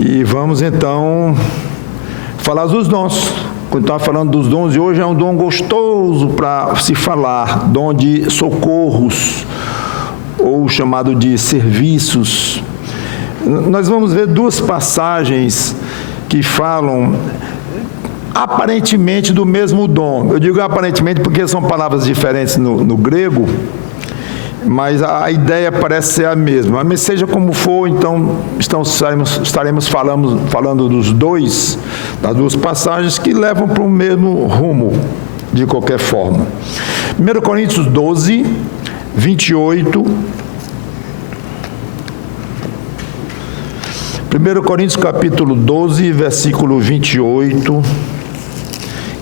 E vamos então falar dos dons. Quando estava falando dos dons de hoje, é um dom gostoso para se falar, dom de socorros, ou chamado de serviços. Nós vamos ver duas passagens que falam aparentemente do mesmo dom. Eu digo aparentemente porque são palavras diferentes no grego, mas a ideia parece ser a mesma. Mas seja como for, então estaremos falando das duas passagens que levam para o mesmo rumo, de qualquer forma. 1 Coríntios 12, 28. 1 Coríntios capítulo 12, versículo 28,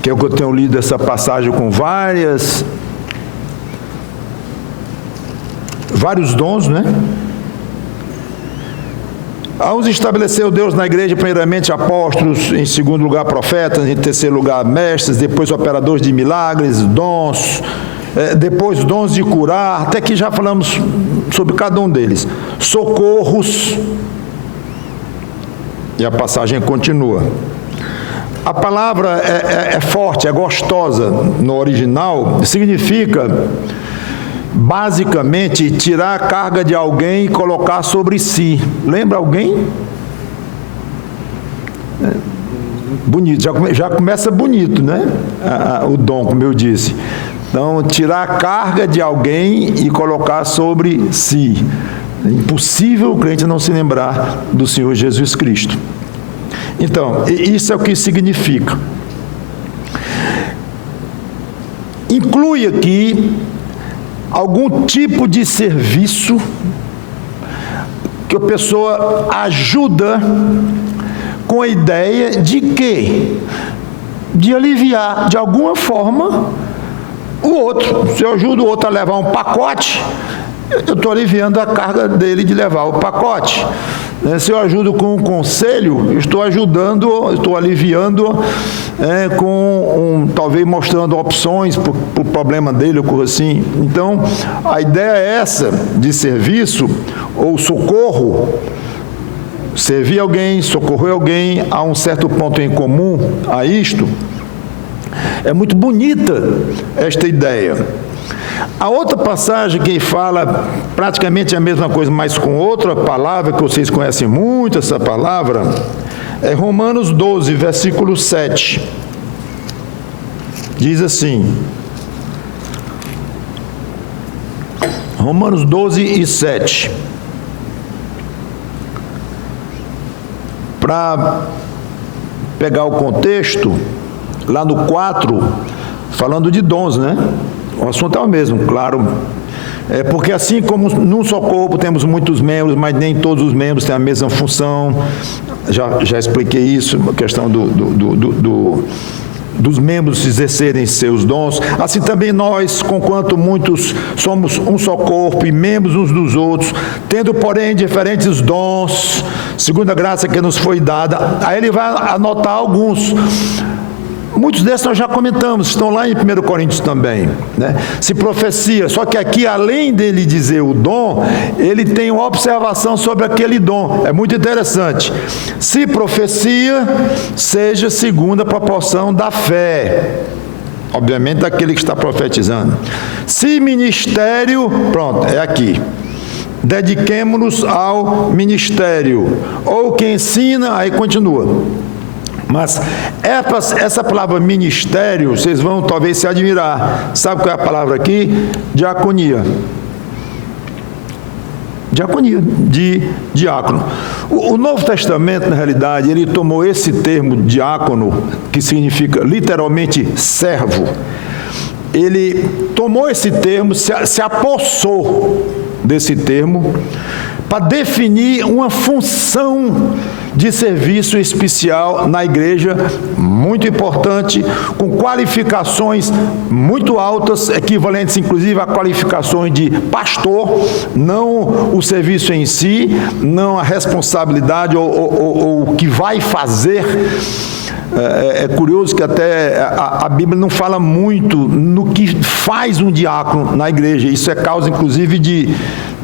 que é o que eu tenho lido essa passagem com vários dons, né? Aos estabeleceu Deus na igreja, primeiramente apóstolos, em segundo lugar profetas, em terceiro lugar mestres, depois operadores de milagres, dons, depois dons de curar, até que já falamos sobre cada um deles, socorros, e a passagem continua. A palavra é forte, é gostosa no original, significa basicamente tirar a carga de alguém e colocar sobre si. Lembra alguém? Bonito, já começa bonito, né? O dom, como eu disse. Então, tirar a carga de alguém e colocar sobre si. É impossível o crente não se lembrar do Senhor Jesus Cristo. Então, isso é o que significa. Inclui aqui algum tipo de serviço que a pessoa ajuda com a ideia de quê? De aliviar de alguma forma o outro. Se eu ajudo o outro a levar um pacote, eu estou aliviando a carga dele de levar o pacote. Se eu ajudo com um conselho, eu estou aliviando talvez mostrando opções para o problema dele ou coisa assim. Então, a ideia é essa, de serviço ou socorro, servir alguém, socorrer alguém, há um certo ponto em comum a isto. É muito bonita esta ideia. A outra passagem que fala praticamente a mesma coisa, mas com outra palavra, que vocês conhecem muito essa palavra, é Romanos 12, versículo 7. Diz assim, Romanos 12 e 7. Para pegar o contexto, lá no 4, falando de dons, né? O assunto é o mesmo, claro. Porque assim como num só corpo temos muitos membros, mas nem todos os membros têm a mesma função. Já expliquei isso, a questão dos membros exercerem seus dons. Assim também nós, conquanto muitos somos um só corpo e membros uns dos outros, tendo, porém, diferentes dons, segundo a graça que nos foi dada. Aí ele vai anotar alguns. Muitos desses nós já comentamos, estão lá em 1 Coríntios também, né? Se profecia, só que aqui, além dele dizer o dom, ele tem uma observação sobre aquele dom, é muito interessante. Se profecia, seja segundo a proporção da fé, obviamente daquele que está profetizando. Se ministério, pronto, é aqui. Dediquemo-nos ao ministério, ou quem ensina, aí continua. Mas essa palavra ministério, vocês vão talvez se admirar. Sabe qual é a palavra aqui? Diaconia. Diaconia, de diácono. O Novo Testamento, na realidade, ele tomou esse termo diácono, que significa literalmente servo. Ele tomou esse termo, se apossou desse termo, para definir uma função de serviço especial na igreja, muito importante, com qualificações muito altas, equivalentes inclusive a qualificações de pastor, não o serviço em si, não a responsabilidade ou o que vai fazer. É curioso que até a Bíblia não fala muito no que faz um diácono na igreja. Isso é causa, inclusive, de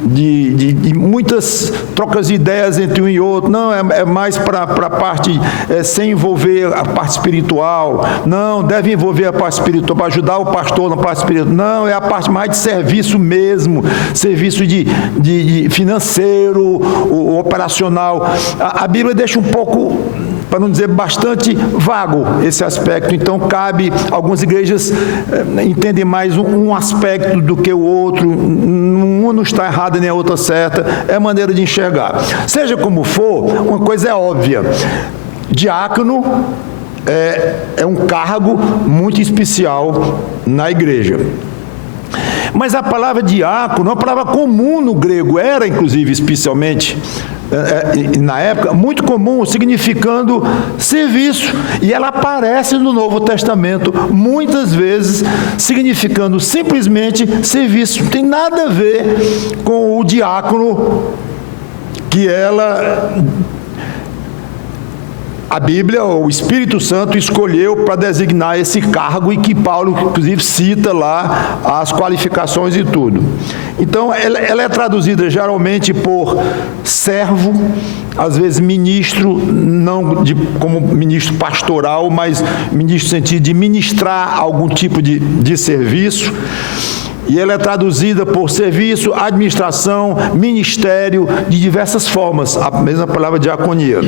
de muitas trocas de ideias entre um e outro. Não, é mais para a parte, sem envolver a parte espiritual. Não, deve envolver a parte espiritual, para ajudar o pastor na parte espiritual. Não, é a parte mais de serviço mesmo, serviço de financeiro, o operacional. A Bíblia deixa um pouco, para não dizer bastante vago, esse aspecto. Então cabe, algumas igrejas entendem mais um aspecto do que o outro. Uma não está errada nem a outra certa, é a maneira de enxergar. Seja como for, uma coisa é óbvia: diácono é um cargo muito especial na igreja. Mas a palavra diácono é uma palavra comum no grego, era inclusive especialmente na época, muito comum, significando serviço, e ela aparece no Novo Testamento muitas vezes significando simplesmente serviço. Não tem nada a ver com o diácono que a Bíblia, o Espírito Santo, escolheu para designar esse cargo, e que Paulo, inclusive, cita lá as qualificações e tudo. Então, ela é traduzida geralmente por servo, às vezes ministro, não como ministro pastoral, mas ministro no sentido de ministrar algum tipo de serviço. E ela é traduzida por serviço, administração, ministério, de diversas formas, a mesma palavra diaconia.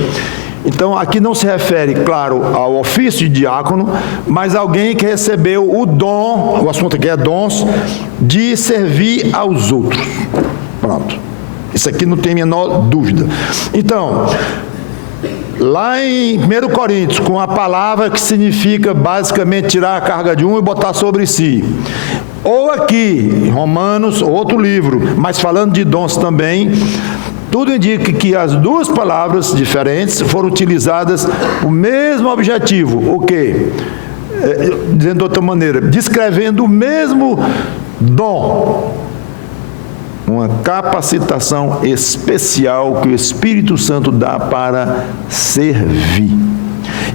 Então, aqui não se refere, claro, ao ofício de diácono, mas alguém que recebeu o dom, o assunto aqui é dons, de servir aos outros. Pronto. Isso aqui não tem a menor dúvida. Então, lá em 1 Coríntios, com a palavra que significa basicamente tirar a carga de um e botar sobre si. Ou aqui, em Romanos, outro livro, mas falando de dons também, tudo indica que as duas palavras diferentes foram utilizadas para o mesmo objetivo. O quê? Dizendo de outra maneira, descrevendo o mesmo dom. Uma capacitação especial que o Espírito Santo dá para servir.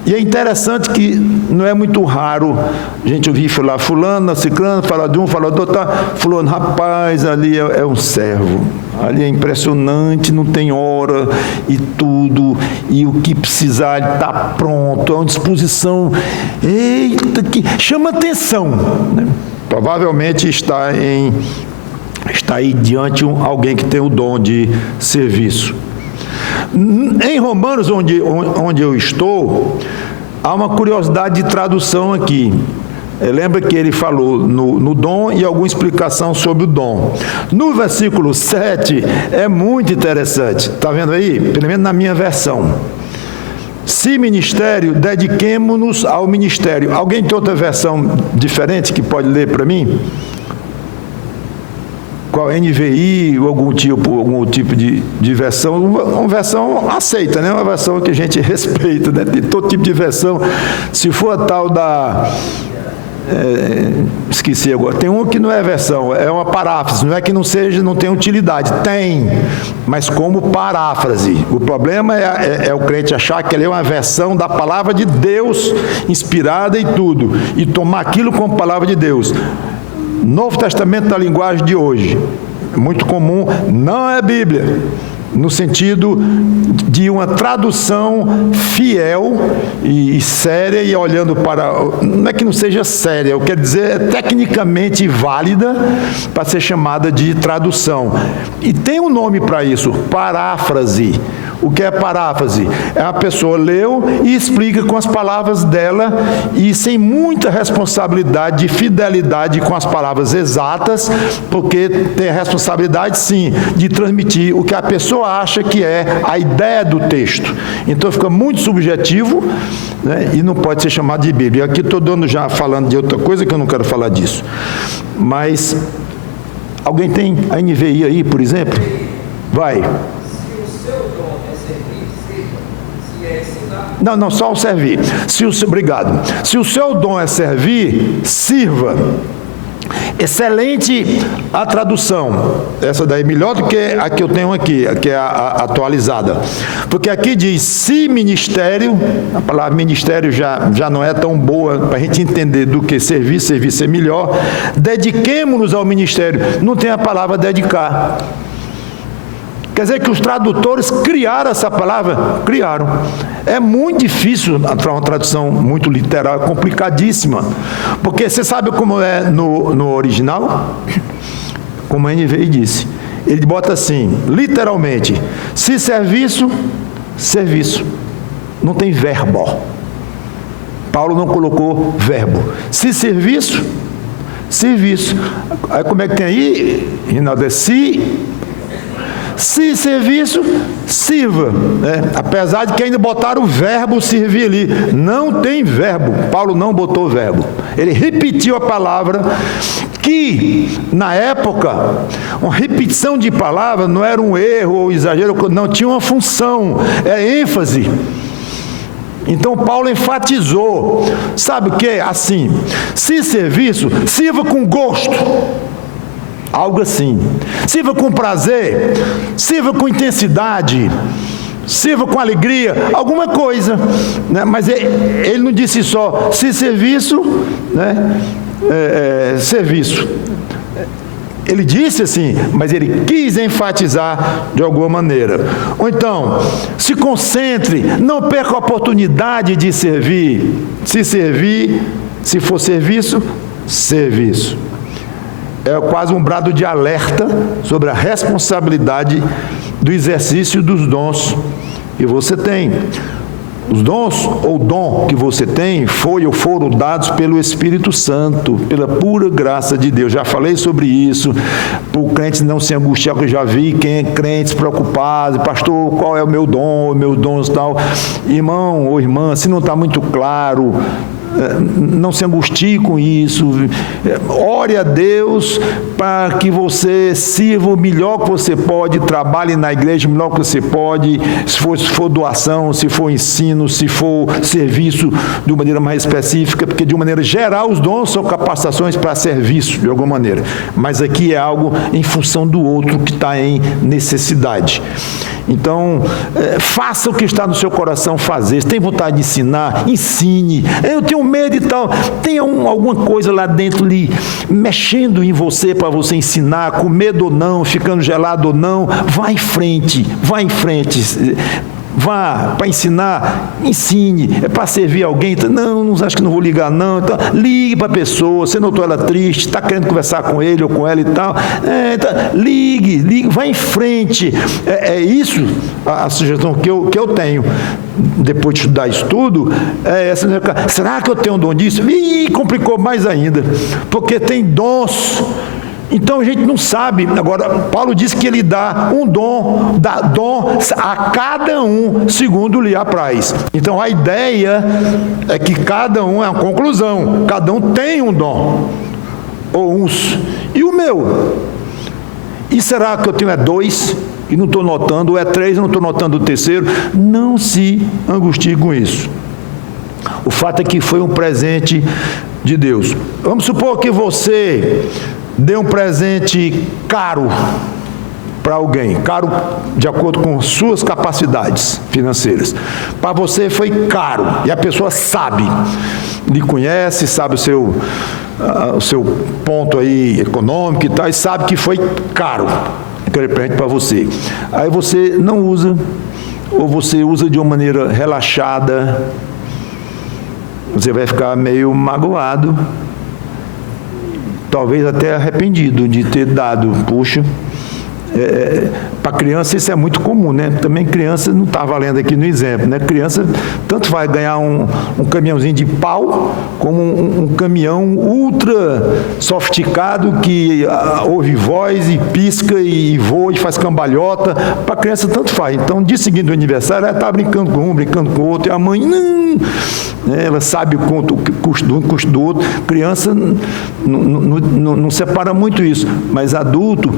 E é interessante que não é muito raro a gente ouvir falar fulano, ciclano, falar de um, falar do outro, fulano, rapaz, ali é um servo, ali é impressionante, não tem hora e tudo, e o que precisar ele está pronto, é uma disposição, eita, que chama atenção, né? Provavelmente está aí diante alguém que tem o dom de serviço. Em Romanos, onde eu estou, há uma curiosidade de tradução aqui. Lembra que ele falou no dom e alguma explicação sobre o dom. No versículo 7 é muito interessante. Está vendo aí? Pelo menos na minha versão. Se ministério, dediquemo-nos ao ministério. Alguém tem outra versão diferente que pode ler para mim? Qual NVI ou algum tipo de versão, uma versão aceita, né? Uma versão que a gente respeita, né? Tem todo tipo de versão. Se for a tal da... esqueci agora. Tem uma que não é versão, é uma paráfrase. Não é que não tenha utilidade. Tem, mas como paráfrase. O problema é o crente achar que ele é uma versão da palavra de Deus, inspirada e tudo, e tomar aquilo como palavra de Deus. Novo Testamento na linguagem de hoje, muito comum, não é Bíblia, no sentido de uma tradução fiel e séria, e olhando para... Não é que não seja séria, eu quero dizer, é tecnicamente válida para ser chamada de tradução. E tem um nome para isso, paráfrase. O que é paráfrase? A pessoa leu e explica com as palavras dela, e sem muita responsabilidade de fidelidade com as palavras exatas, porque tem a responsabilidade, sim, de transmitir o que a pessoa acha que é a ideia do texto. Então fica muito subjetivo, né, e não pode ser chamado de Bíblia. Aqui estou já falando de outra coisa que eu não quero falar disso. Mas alguém tem a NVI aí, por exemplo? Vai. Não, só o servir. Obrigado. Se o seu dom é servir, sirva. Excelente a tradução. Essa daí melhor do que a que eu tenho aqui, que é a atualizada. Porque aqui diz, se ministério, a palavra ministério já não é tão boa para a gente entender do que serviço é melhor. Dediquemo-nos ao ministério. Não tem a palavra dedicar. Quer dizer que os tradutores criaram essa palavra? Criaram. É muito difícil, uma tradução muito literal, é complicadíssima. Porque você sabe como é no original? Como a NVI disse. Ele bota assim, literalmente, se serviço, serviço. Não tem verbo. Paulo não colocou verbo. Se serviço, serviço. Aí como é que tem aí, Rinaldo? Se serviço, sirva. Apesar de que ainda botaram o verbo servir ali. Não tem verbo. Paulo não botou verbo. Ele repetiu a palavra que, na época, uma repetição de palavra não era um erro ou exagero, não, tinha uma função, é ênfase. Então Paulo enfatizou, sabe o que? Assim, se serviço, sirva com gosto, algo assim, sirva com prazer, sirva com intensidade, sirva com alegria, alguma coisa, né? Mas ele não disse só, se serviço, né? Serviço. Ele disse assim, mas ele quis enfatizar de alguma maneira. Ou então, se concentre, não perca a oportunidade de servir. Se servir, se for serviço, serviço. É quase um brado de alerta sobre a responsabilidade do exercício dos dons que você tem. Os dons ou dom que você tem foi ou foram dados pelo Espírito Santo, pela pura graça de Deus. Já falei sobre isso, para o crente não se angustiar, que eu já vi crentes preocupados, pastor, qual é o meu dom e tal. Irmão ou irmã, se não está muito claro, não se angustie com isso, ore a Deus para que você sirva o melhor que você pode, trabalhe na igreja o melhor que você pode, se for doação, se for ensino, se for serviço de uma maneira mais específica, porque de uma maneira geral os dons são capacitações para serviço de alguma maneira, mas aqui é algo em função do outro que está em necessidade. Então, faça o que está no seu coração fazer. Se tem vontade de ensinar, ensine. Eu tenho medo e tal. Tenha alguma coisa lá dentro ali, mexendo em você para você ensinar, com medo ou não, ficando gelado ou não. Vá em frente, vá em frente. Vá para ensinar, ensine. É para servir alguém? Não acho que não vou ligar não. Então, ligue para a pessoa, você notou ela triste, está querendo conversar com ele ou com ela e tal. Então, ligue, vá em frente. É isso a sugestão que eu tenho. Depois de estudar isso tudo, será que eu tenho um dom disso? Ih, complicou mais ainda, porque tem dons. Então a gente não sabe. Agora, Paulo diz que ele dá dom a cada um segundo lhe apraz. Então a ideia é que cada um é uma conclusão, cada um tem um dom, ou uns. E o meu? E será que eu tenho 2 e não estou notando, ou 3 e não estou notando o terceiro? Não se angustie com isso. O fato é que foi um presente de Deus. Vamos supor que você dê um presente caro para alguém, caro de acordo com suas capacidades financeiras. Para você foi caro, e a pessoa sabe, lhe conhece, sabe o seu ponto aí econômico e tal, e sabe que foi caro aquele presente para você. Aí você não usa, ou você usa de uma maneira relaxada, você vai ficar meio magoado, talvez até arrependido de ter dado. Puxa, para criança isso é muito comum, né? Também criança, não está valendo aqui no exemplo, né? Criança tanto vai ganhar um caminhãozinho de pau, como um caminhão ultra sofisticado que ouve voz e pisca e voa e faz cambalhota. Para criança tanto faz. Então, dia seguinte do aniversário, ela está brincando com um, brincando com o outro, e a mãe não, ela sabe o custo de um, custo do outro. Criança não separa muito isso, mas adulto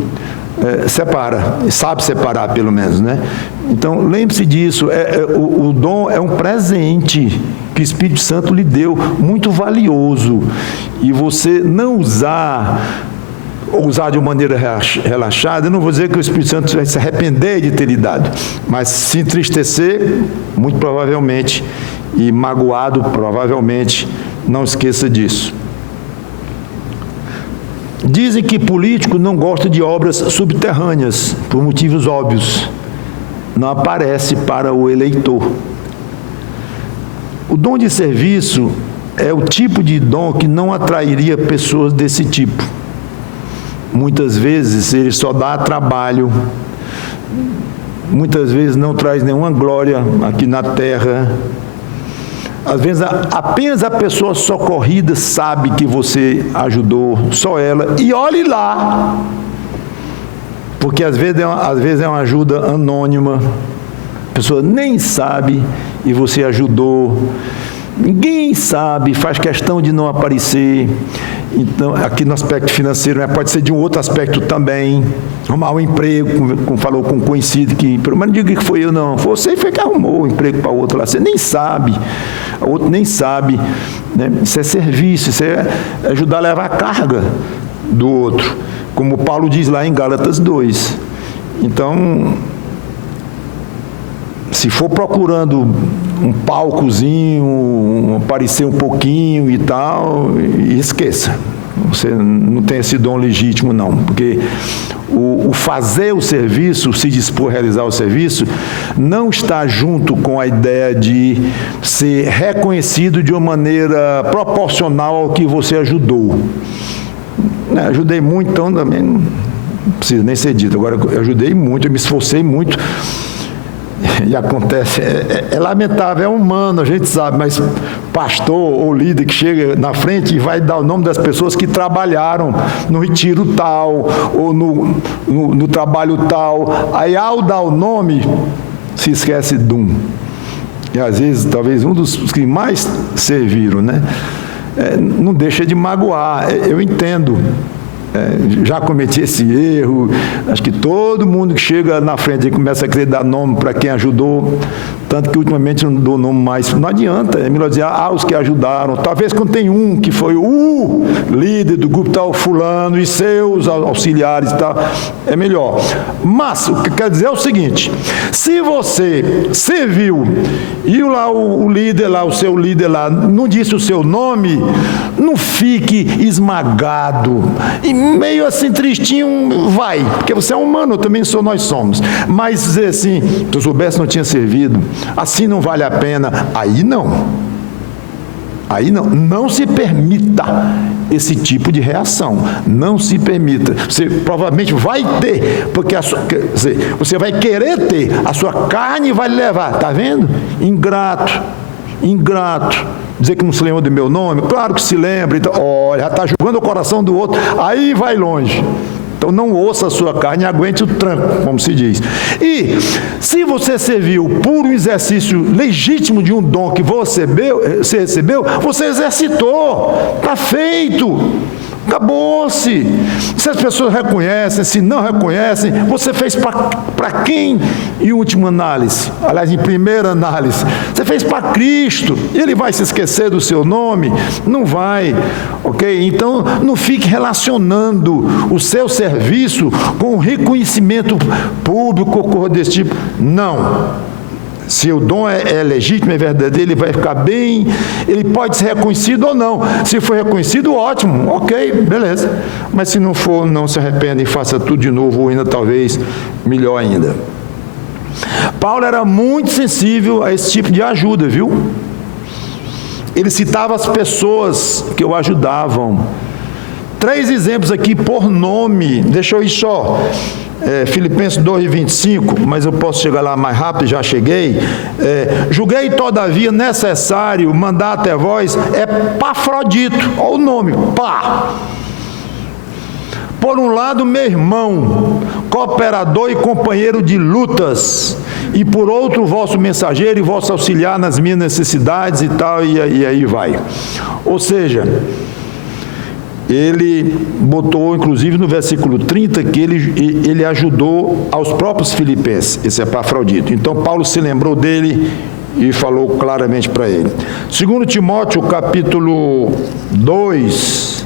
separa, sabe separar pelo menos, né? Então lembre-se disso, o dom é um presente que o Espírito Santo lhe deu, muito valioso, e você não usar de uma maneira relaxada, eu não vou dizer que o Espírito Santo vai se arrepender de ter lhe dado, mas se entristecer, muito provavelmente, e magoado, provavelmente, não esqueça disso. Dizem que político não gosta de obras subterrâneas, por motivos óbvios. Não aparece para o eleitor. O dom de serviço é o tipo de dom que não atrairia pessoas desse tipo. Muitas vezes ele só dá trabalho, muitas vezes não traz nenhuma glória aqui na terra. Às vezes apenas a pessoa socorrida sabe que você ajudou, só ela, e olhe lá, porque às vezes é uma ajuda anônima, a pessoa nem sabe e você ajudou, ninguém sabe, faz questão de não aparecer. Então, aqui no aspecto financeiro, né, pode ser de um outro aspecto também, arrumar um emprego, como falou com um conhecido, mas não diga que foi eu não, foi você que arrumou o emprego para o outro lá, você nem sabe, o outro nem sabe, né? Isso é serviço, isso é ajudar a levar a carga do outro, como Paulo diz lá em Gálatas 2. Então, se for procurando um palcozinho, aparecer um pouquinho e tal, esqueça. Você não tem esse dom legítimo, não. Porque o fazer o serviço, se dispor a realizar o serviço, não está junto com a ideia de ser reconhecido de uma maneira proporcional ao que você ajudou. Ajudei muito, então também não precisa nem ser dito. Agora, eu ajudei muito, eu me esforcei muito. E acontece, é lamentável, é humano, a gente sabe, mas pastor ou líder que chega na frente e vai dar o nome das pessoas que trabalharam no retiro tal, ou no trabalho tal, aí ao dar o nome, se esquece de um. E às vezes, talvez um dos que mais serviram, né? Não deixa de magoar, eu entendo. Já cometi esse erro, acho que todo mundo que chega na frente e começa a querer dar nome para quem ajudou, tanto que ultimamente não dou nome mais, não adianta, é melhor dizer, os que ajudaram, talvez quando tem um que foi o líder do grupo tal fulano e seus auxiliares e tal, é melhor. Mas o que quer dizer é o seguinte, se você serviu e o líder lá, o seu líder lá, não disse o seu nome, não fique esmagado, e meio assim tristinho, vai, porque você é humano, eu também sou, nós somos, mas dizer assim, se eu soubesse não tinha servido, assim não vale a pena, aí não, não se permita esse tipo de reação, não se permita, você provavelmente vai ter, porque você vai querer ter, a sua carne vai lhe levar, está vendo? Ingrato, dizer que não se lembra do meu nome, claro que se lembra, então, olha, já está julgando o coração do outro, aí vai longe. Então não ouça a sua carne e aguente o tranco, como se diz. E se você serviu por um exercício legítimo de um dom que você recebeu, você exercitou, está feito. Acabou-se. Se as pessoas reconhecem, se não reconhecem, você fez para quem em última análise? Aliás, em primeira análise, você fez para Cristo. Ele vai se esquecer do seu nome? Não vai, ok? Então, não fique relacionando o seu serviço com reconhecimento público ou coisa desse tipo. Não. Se o dom é legítimo, é verdadeiro, ele vai ficar bem, ele pode ser reconhecido ou não. Se for reconhecido, ótimo, ok, beleza. Mas se não for, não se arrependa e faça tudo de novo, ou ainda talvez melhor ainda. Paulo era muito sensível a esse tipo de ajuda, viu? Ele citava as pessoas que o ajudavam. 3 exemplos aqui por nome, deixa eu ir só. Filipenses 2:25, mas eu posso chegar lá mais rápido, já cheguei. Julguei todavia necessário mandar até vós Epafrodito, olha o nome, por um lado meu irmão, cooperador e companheiro de lutas, e por outro vosso mensageiro e vosso auxiliar nas minhas necessidades e tal, e aí vai. Ou seja, ele botou, inclusive, no versículo 30, que ele ajudou aos próprios filipenses, esse Epafrodito. Então, Paulo se lembrou dele e falou claramente para ele. 2 Timóteo, capítulo 2,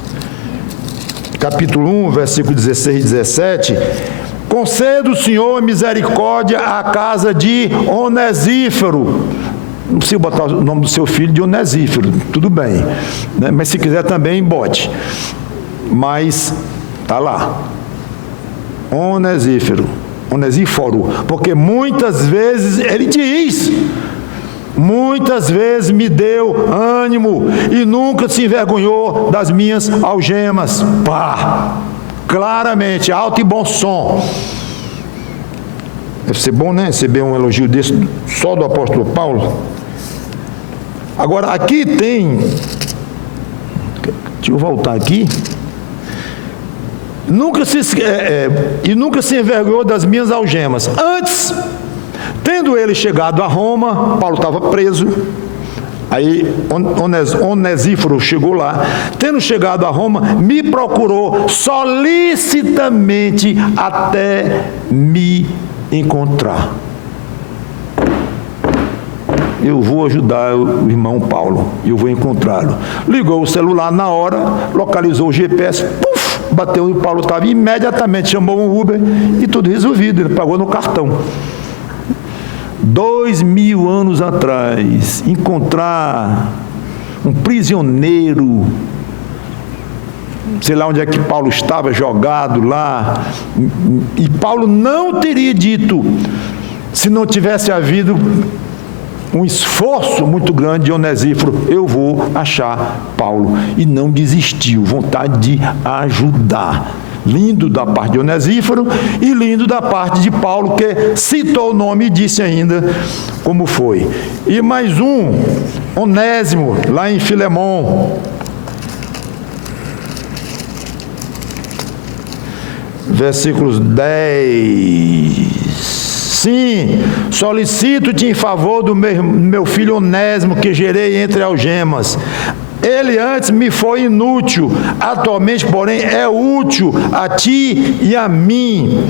capítulo 1, versículo 16 e 17, conceda o Senhor misericórdia à casa de Onesíforo. Não precisa botar o nome do seu filho de Onesíforo, tudo bem, né? Mas se quiser também, bote. Mas Está lá. Onesíforo, porque muitas vezes ele diz, muitas vezes me deu ânimo e nunca se envergonhou das minhas algemas. Pá, claramente, alto e bom som. Deve ser bom, né, receber um elogio desse só do apóstolo Paulo. Agora, aqui tem, deixa eu voltar aqui, nunca se envergonhou das minhas algemas. Antes, tendo ele chegado a Roma, Paulo estava preso, aí Onesíforo chegou lá, tendo chegado a Roma, me procurou solicitamente até me encontrar. Eu vou ajudar o irmão Paulo, eu vou encontrá-lo. Ligou o celular na hora, localizou o GPS, puf, bateu e o Paulo estava, imediatamente chamou um Uber e tudo resolvido, ele pagou no cartão. 2000 anos atrás, encontrar um prisioneiro, sei lá onde é que Paulo estava, jogado lá, e Paulo não teria dito, se não tivesse havido um esforço muito grande de Onesíforo, eu vou achar Paulo, e não desistiu, vontade de ajudar. Lindo da parte de Onesíforo e lindo da parte de Paulo, que citou o nome e disse ainda como foi. E mais um, Onésimo, lá em Filemon. Versículos 10. Sim, solicito-te em favor do meu filho Onésimo, que gerei entre algemas. Ele antes me foi inútil, atualmente, porém, é útil a ti e a mim.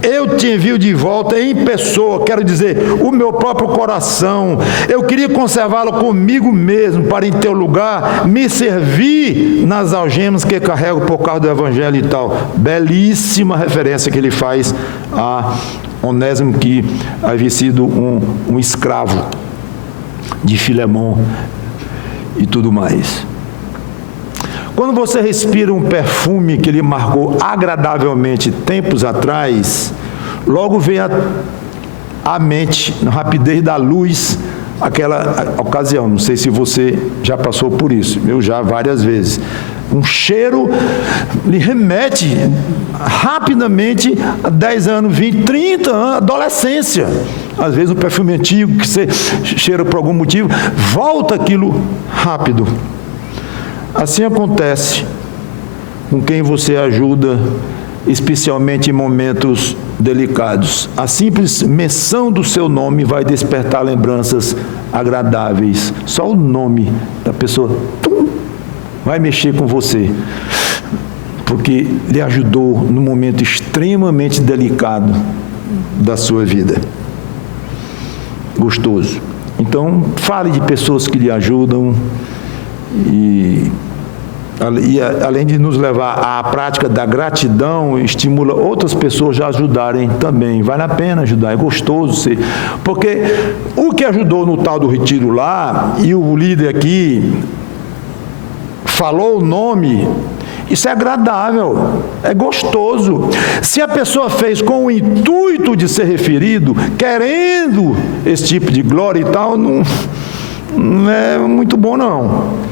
Eu te envio de volta em pessoa, quero dizer, o meu próprio coração. Eu queria conservá-lo comigo mesmo, para em teu lugar me servir nas algemas que carrego por causa do evangelho e tal. Belíssima referência que ele faz a Onésimo, que havia sido um escravo de Filemon e tudo mais. Quando você respira um perfume que lhe marcou agradavelmente tempos atrás, logo vem à mente, na rapidez da luz, aquela ocasião. Não sei se você já passou por isso, eu já várias vezes. Um cheiro lhe remete rapidamente a 10 anos, 20, 30 anos, adolescência. Às vezes um perfume antigo que você cheira por algum motivo, volta aquilo rápido. Assim acontece com quem você ajuda, especialmente em momentos delicados. A simples menção do seu nome vai despertar lembranças agradáveis. Só o nome da pessoa vai mexer com você, porque lhe ajudou num momento extremamente delicado da sua vida. Gostoso. Então, fale de pessoas que lhe ajudam e além de nos levar à prática da gratidão, estimula outras pessoas a ajudarem também. Vale a pena ajudar, é gostoso porque o que ajudou no tal do retiro lá, e o líder aqui falou o nome, isso é agradável, é gostoso. Se a pessoa fez com o intuito de ser referido, querendo esse tipo de glória e tal, não é muito bom não.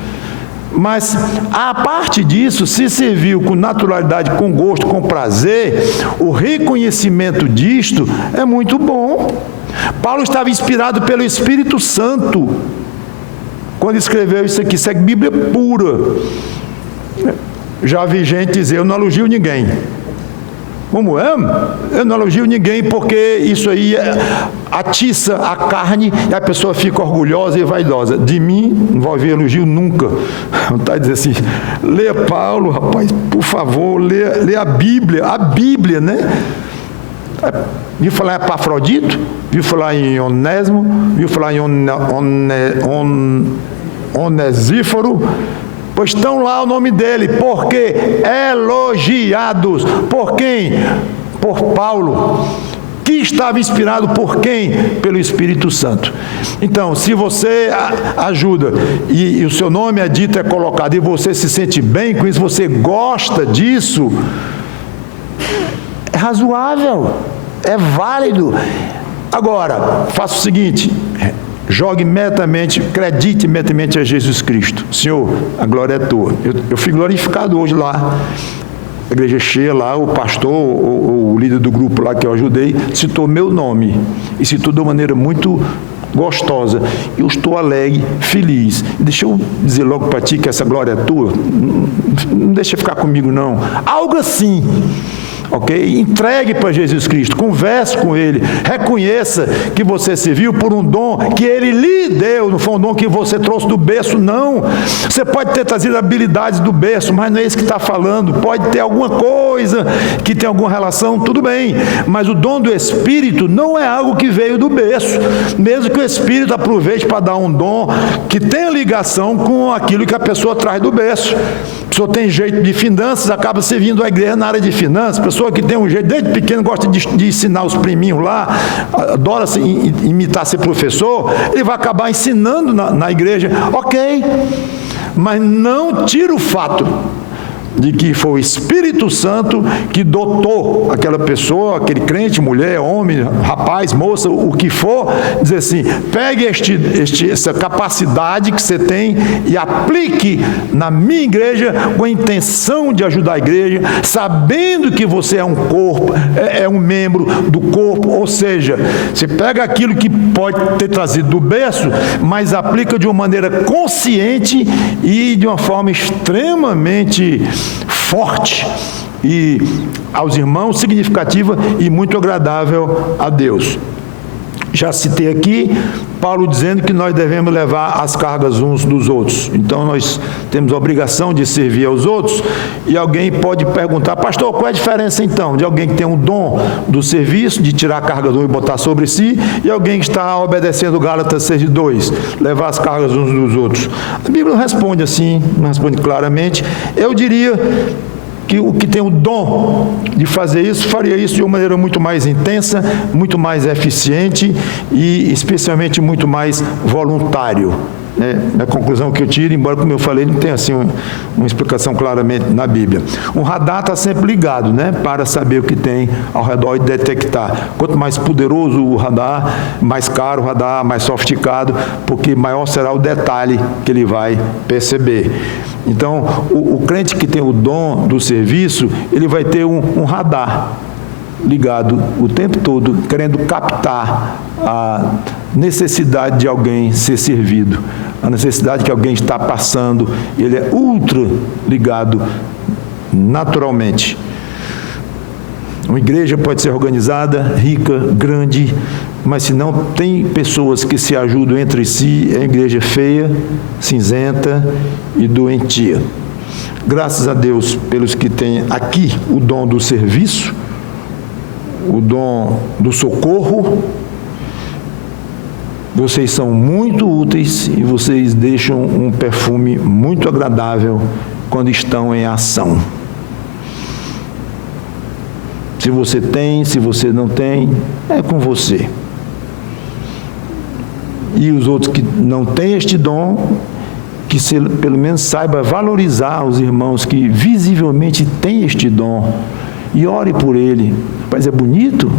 Mas, a parte disso, se serviu com naturalidade, com gosto, com prazer, o reconhecimento disto é muito bom. Paulo estava inspirado pelo Espírito Santo quando escreveu isso aqui. Isso é Bíblia pura. Já vi gente dizer, eu não elogio ninguém. Como é? Eu não elogio ninguém porque isso aí atiça a carne e a pessoa fica orgulhosa e vaidosa. De mim não vai haver elogio nunca. Não está dizendo assim, lê Paulo, rapaz, por favor, lê a Bíblia, né? Viu falar em Epafrodito? Viu falar em Onésimo? Viu falar em Onesíforo? Pois estão lá o nome dele, porque elogiados. Por quem? Por Paulo, que estava inspirado por quem? Pelo Espírito Santo. Então, se você ajuda e o seu nome é dito, é colocado, e você se sente bem com isso, você gosta disso, é razoável, é válido. Agora, faça o seguinte: jogue imediatamente, acredite imediatamente a Jesus Cristo. Senhor, a glória é tua. Eu fui glorificado hoje lá, a igreja cheia lá, o pastor, o líder do grupo lá que eu ajudei, citou meu nome, e citou de uma maneira muito gostosa. Eu estou alegre, feliz. Deixa eu dizer logo para ti que essa glória é tua. Não deixa ficar comigo não. Algo assim. Ok? Entregue para Jesus Cristo, converse com Ele, reconheça que você serviu por um dom que Ele lhe deu, não foi um dom que você trouxe do berço, não. Você pode ter trazido habilidades do berço, mas não é isso que está falando. Pode ter alguma coisa que tem alguma relação, tudo bem, mas o dom do Espírito não é algo que veio do berço, mesmo que o Espírito aproveite para dar um dom que tenha ligação com aquilo que a pessoa traz do berço. A pessoa tem jeito de finanças, acaba servindo a igreja na área de finanças. A pessoa que tem um jeito, desde pequeno, gosta de ensinar os priminhos lá, adora imitar ser professor, ele vai acabar ensinando na igreja. Ok, mas não tira o fato de que foi o Espírito Santo que dotou aquela pessoa, aquele crente, mulher, homem, rapaz, moça, o que for, dizer assim: pegue essa capacidade que você tem e aplique na minha igreja com a intenção de ajudar a igreja, sabendo que você é um corpo, é um membro do corpo. Ou seja, você pega aquilo que pode ter trazido do berço, mas aplica de uma maneira consciente e de uma forma extremamente forte e aos irmãos, significativa e muito agradável a Deus. Já citei aqui Paulo dizendo que nós devemos levar as cargas uns dos outros. Então nós temos a obrigação de servir aos outros. E alguém pode perguntar: pastor, qual é a diferença então de alguém que tem um dom do serviço, de tirar a carga do um e botar sobre si, e alguém que está obedecendo Gálatas 6:2, levar as cargas uns dos outros? A Bíblia não responde assim, não responde claramente. Eu diria que o que tem o dom de fazer isso, faria isso de uma maneira muito mais intensa, muito mais eficiente e especialmente muito mais voluntário. A conclusão que eu tiro, embora, como eu falei, não tenha assim uma explicação claramente na Bíblia. Um radar está sempre ligado, para saber o que tem ao redor e detectar. Quanto mais poderoso o radar, mais caro o radar, mais sofisticado, porque maior será o detalhe que ele vai perceber. Então, o crente que tem o dom do serviço, ele vai ter um radar ligado o tempo todo, querendo captar a necessidade de alguém ser servido, a necessidade que alguém está passando. Ele é ultra ligado naturalmente. Uma igreja pode ser organizada, rica, grande, mas se não tem pessoas que se ajudam entre si, é uma igreja feia, cinzenta e doentia. Graças a Deus pelos que têm aqui o dom do serviço, o dom do socorro. Vocês são muito úteis e vocês deixam um perfume muito agradável quando estão em ação. Se você tem, se você não tem, é com você. E os outros que não têm este dom, que pelo menos saiba valorizar os irmãos que visivelmente têm este dom e ore por ele. Mas é bonito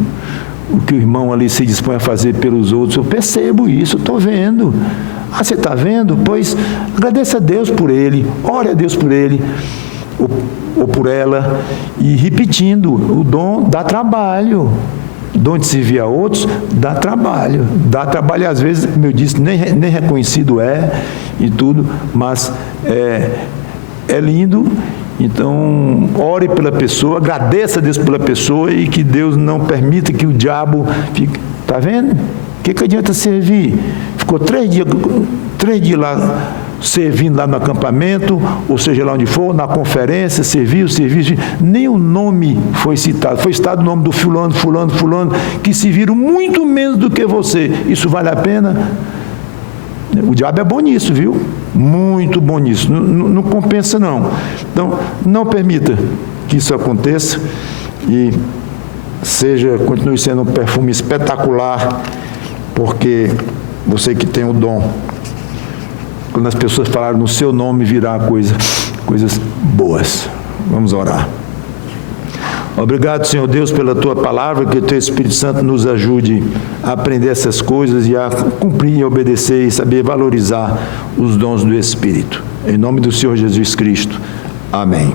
o que o irmão ali se dispõe a fazer pelos outros. Eu percebo isso, estou vendo. Ah, você está vendo? Pois agradeça a Deus por ele, ore a Deus por ele ou por ela, e repetindo: o dom dá trabalho. O dom de servir a outros dá trabalho. Dá trabalho, às vezes, como eu disse, nem reconhecido e tudo, mas é lindo. Então, ore pela pessoa, agradeça a Deus pela pessoa e que Deus não permita que o diabo fique. Está vendo? O que adianta servir? Ficou 3 dias lá servindo lá no acampamento, ou seja, lá onde for, na conferência, serviu, nem o nome foi citado. Foi citado o nome do fulano, que se viram muito menos do que você. Isso vale a pena? O diabo é bom nisso, viu? Muito bom nisso. Não compensa, não. Então, não permita que isso aconteça e continue sendo um perfume espetacular, porque você que tem o dom, quando as pessoas falarem no seu nome, virá coisas boas. Vamos orar. Obrigado, Senhor Deus, pela Tua palavra, que o Teu Espírito Santo nos ajude a aprender essas coisas e a cumprir, obedecer e saber valorizar os dons do Espírito. Em nome do Senhor Jesus Cristo. Amém.